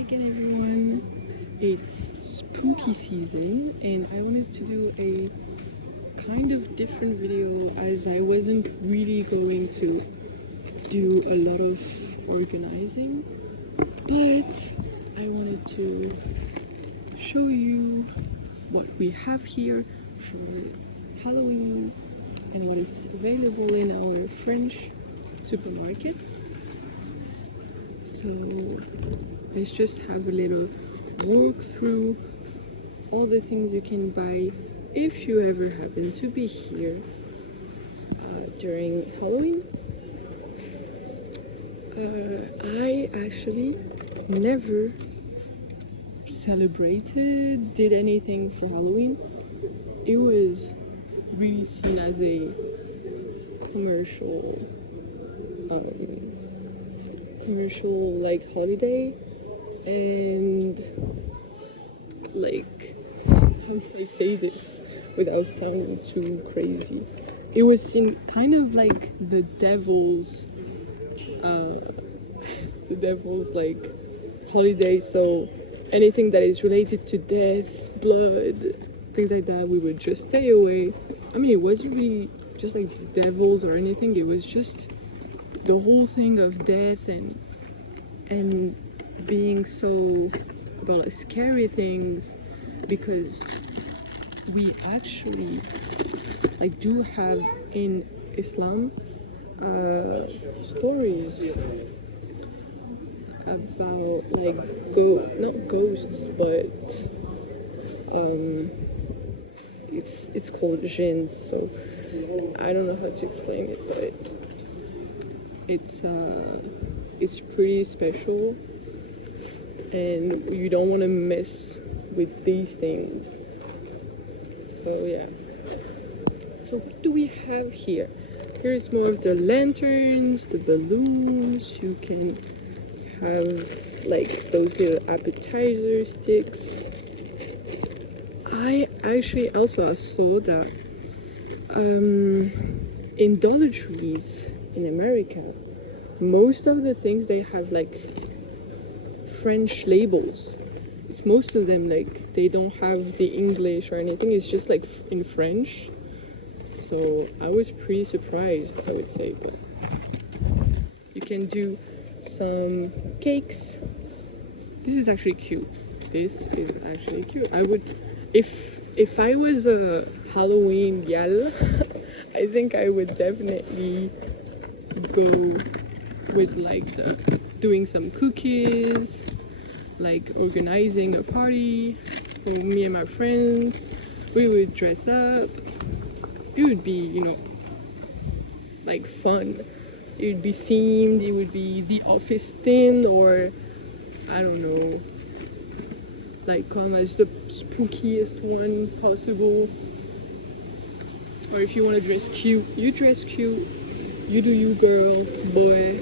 again, everyone. It's spooky season, and I wanted to do a kind of different video as I wasn't really going to do a lot of organizing, but I wanted to show you what we have here for Halloween and what is available in our French supermarkets. So let's just have a little walk through all the things you can buy if you ever happen to be here during Halloween. I actually never celebrated, did anything for Halloween. It was really seen as a commercial like holiday, and like, how do I say this without sounding too crazy? It was seen kind of like the devil's like holiday, so anything that is related to death, blood, things like that, we would just stay away. I mean, it wasn't really just like the devils or anything, it was just the whole thing of death and being so about like scary things, because we actually like do have in Islam stories about like not ghosts, but it's called jinns, so I don't know how to explain it, but it's pretty special, and you don't want to mess with these things. So yeah. So what do we have here? Here's more of the lanterns, the balloons. You can have like those little appetizer sticks. I actually also saw that in Dollar Trees in America, most of the things they have like French labels. It's most of them like they don't have the English or anything. It's just like in French. So I was pretty surprised, I would say. But you can do some cakes. This is actually cute. This is actually cute. I would, if I was a Halloween gal, I think I would definitely go with like doing some cookies, like organizing a party for me and my friends. We would dress up. It would be, you know, like fun. It would be themed. It would be the office themed, or I don't know, like come as the spookiest one possible. Or if you want to dress cute, you dress cute. You do you, girl, boy.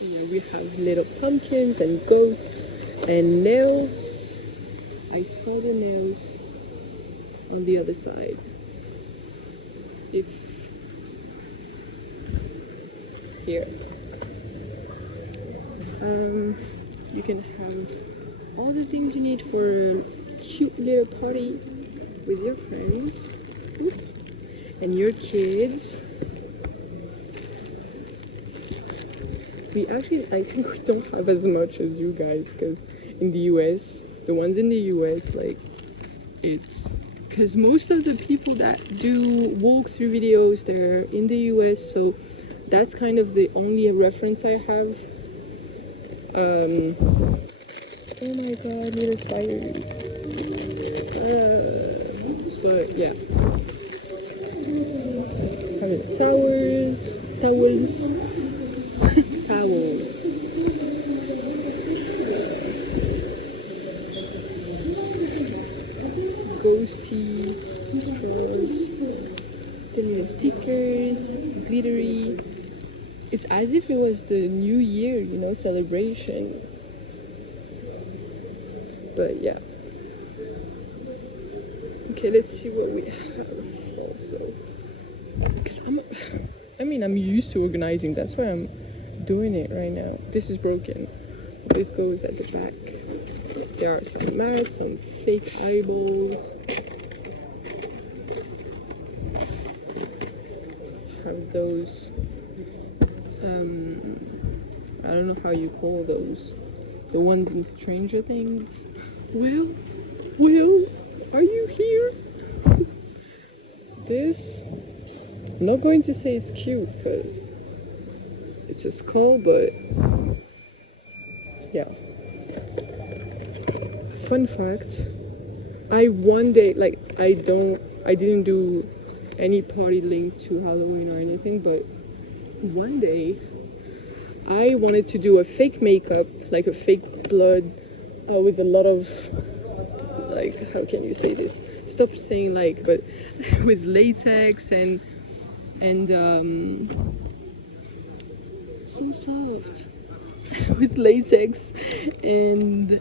Yeah, we have little pumpkins and ghosts and nails. I saw the nails on the other side. Here. You can have all the things you need for a cute little party with your friends and your kids. I think we don't have as much as you guys, because in the US, the ones in the US, like, it's because most of the people that do walkthrough videos, they're in the US, so that's kind of the only reference I have. Oh my god, little spiders. But yeah. Towels. Ghosty straws, the little stickers, glittery. It's as if it was the new year, you know, celebration. But yeah. Okay, let's see what we have also. Because I'm mean, I'm used to organizing. That's why I'm doing it right now. This is broken. This goes at the back. There are some masks, some fake eyeballs. Have those. I don't know how you call those. The ones in Stranger Things. Will, are you here? This, I'm not going to say it's cute because it's a skull, but yeah. Fun fact, I one day, like, I didn't do any party linked to Halloween or anything, but one day I wanted to do a fake makeup, like a fake blood, with a lot of, like, how can you say this? Stop saying like, but with latex and so soft. With latex and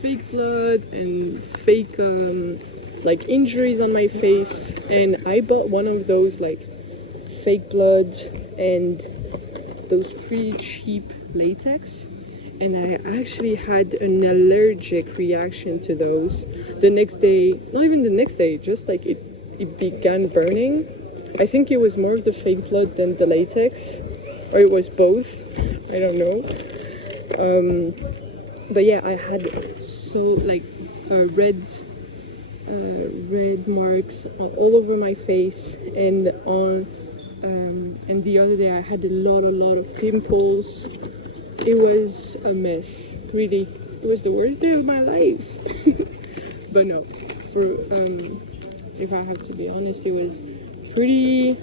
fake blood and fake like injuries on my face, and I bought one of those like fake blood and those pretty cheap latex, and I actually had an allergic reaction to those. The next day, not even the next day, just like it began burning. I think it was more of the fake blood than the latex, or it was both, I don't know. But yeah, I had so like red marks all over my face, and on and the other day I had a lot of pimples. It was a mess, really. It was the worst day of my life. But no, for if I have to be honest, it was pretty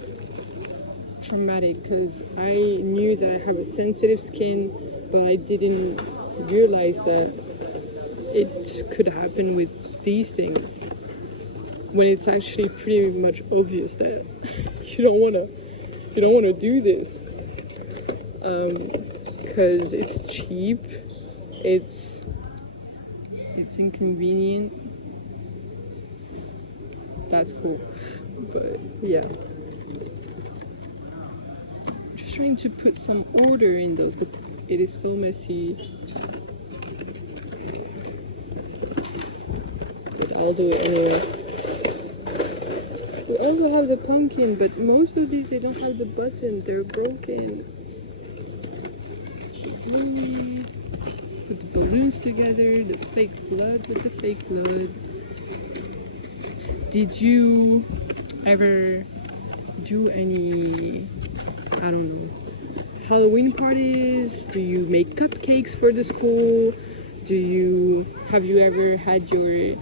traumatic because I knew that I have a sensitive skin, but I didn't realize that it could happen with these things when it's actually pretty much obvious that you don't want to do this because it's cheap, it's inconvenient. That's cool, but yeah, just trying to put some order in those, but it is so messy. But I'll do it anyway. We also have the pumpkin, but most of these, they don't have the button. They're broken. Put the balloons together, the fake blood with the fake blood. Did you ever do any, I don't know, Halloween parties? Do you make cupcakes for the school? Have you ever had your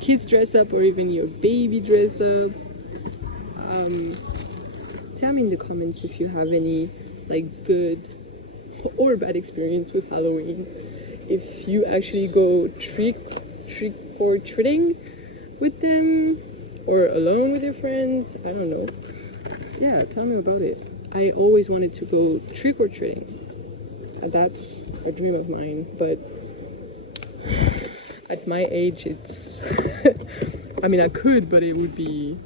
kids dress up or even your baby dress up? Tell me in the comments if you have any like good or bad experience with Halloween. If you actually go trick or treating with them or alone with your friends, I don't know. Yeah, tell me about it. I always wanted to go trick or treating. That's a dream of mine, but at my age, it's. I mean, I could, but it would be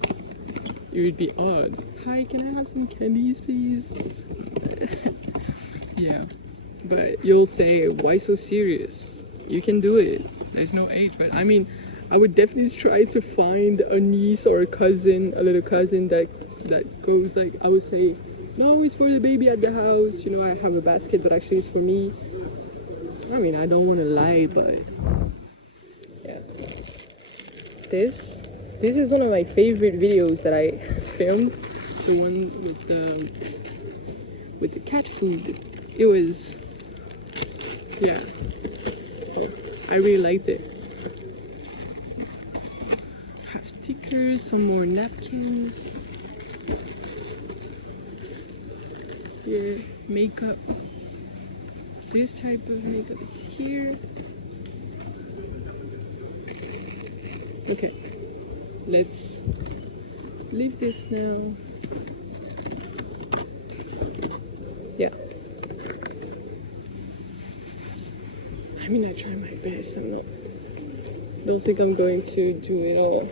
odd. Hi, can I have some candies, please? Yeah, but you'll say, why so serious? You can do it. There's no age, but I mean, I would definitely try to find a niece or a cousin, a little cousin that goes like, I would say, no, it's for the baby at the house. You know, I have a basket, but actually it's for me. I mean, I don't want to lie, but yeah. This is one of my favorite videos that I filmed. The one with the cat food. It was, yeah. Oh, I really liked it. Have stickers, some more napkins. Here, makeup. This type of makeup is here. Okay, let's leave this now. Yeah. I mean, I try my best. Don't think I'm going to do it all.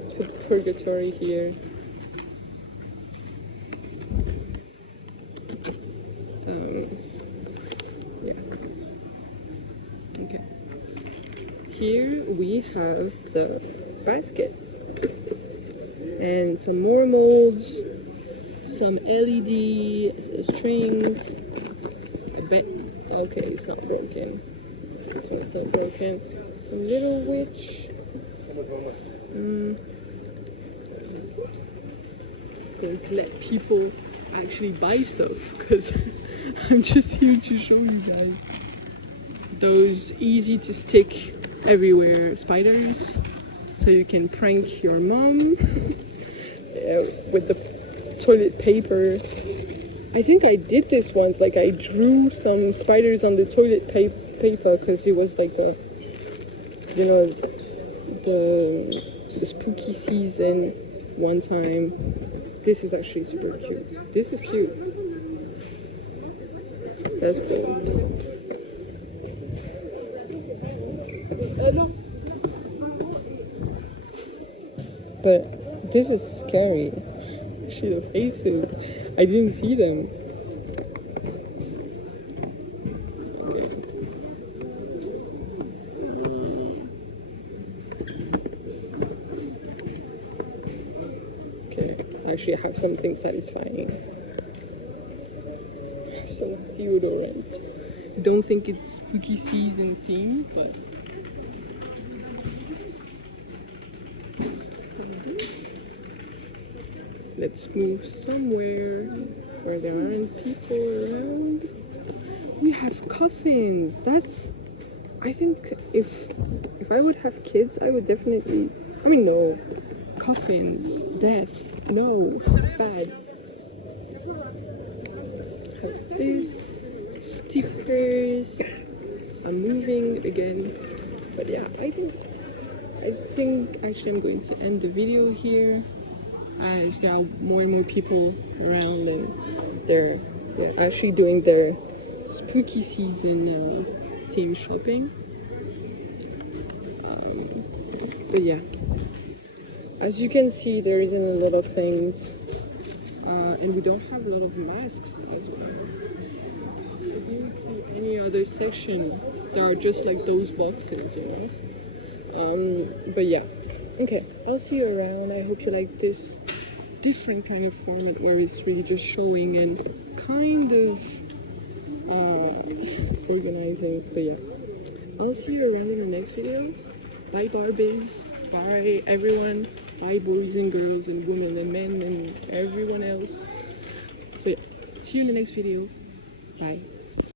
Let's put purgatory here. Yeah. Okay. Here we have the baskets and some more molds, some LED strings. I bet. Okay, it's not broken. This one's not broken. Some little witch. Going to let people actually buy stuff because I'm just here to show you guys those easy to stick everywhere spiders so you can prank your mom with the toilet paper. I think I did this once, like I drew some spiders on the toilet paper because it was like the, you know, the spooky season one time. This is actually super cute. This is cute. That's cool. No. But this is scary. Actually, the faces. I didn't see them. Okay. Actually, I have something satisfying. Some deodorant. Don't think it's spooky season theme, but let's move somewhere where there aren't people around. We have coffins. That's, I think if I would have kids, I would definitely, I mean, no, coffins, death, no, bad. Have this, stickers. I'm moving again, but yeah, I think actually I'm going to end the video here, as there are more and more people around and they're actually doing their spooky season theme shopping. But yeah, as you can see, there isn't a lot of things, and we don't have a lot of masks as well. I didn't see any other section. There are just like those boxes, you know. But yeah, okay, I'll see you around. I hope you like this different kind of format where it's really just showing and kind of organizing. But yeah, I'll see you around in the next video. Bye Barbies, bye everyone, bye boys and girls and women and men and everyone else. So yeah, see you in the next video. Bye.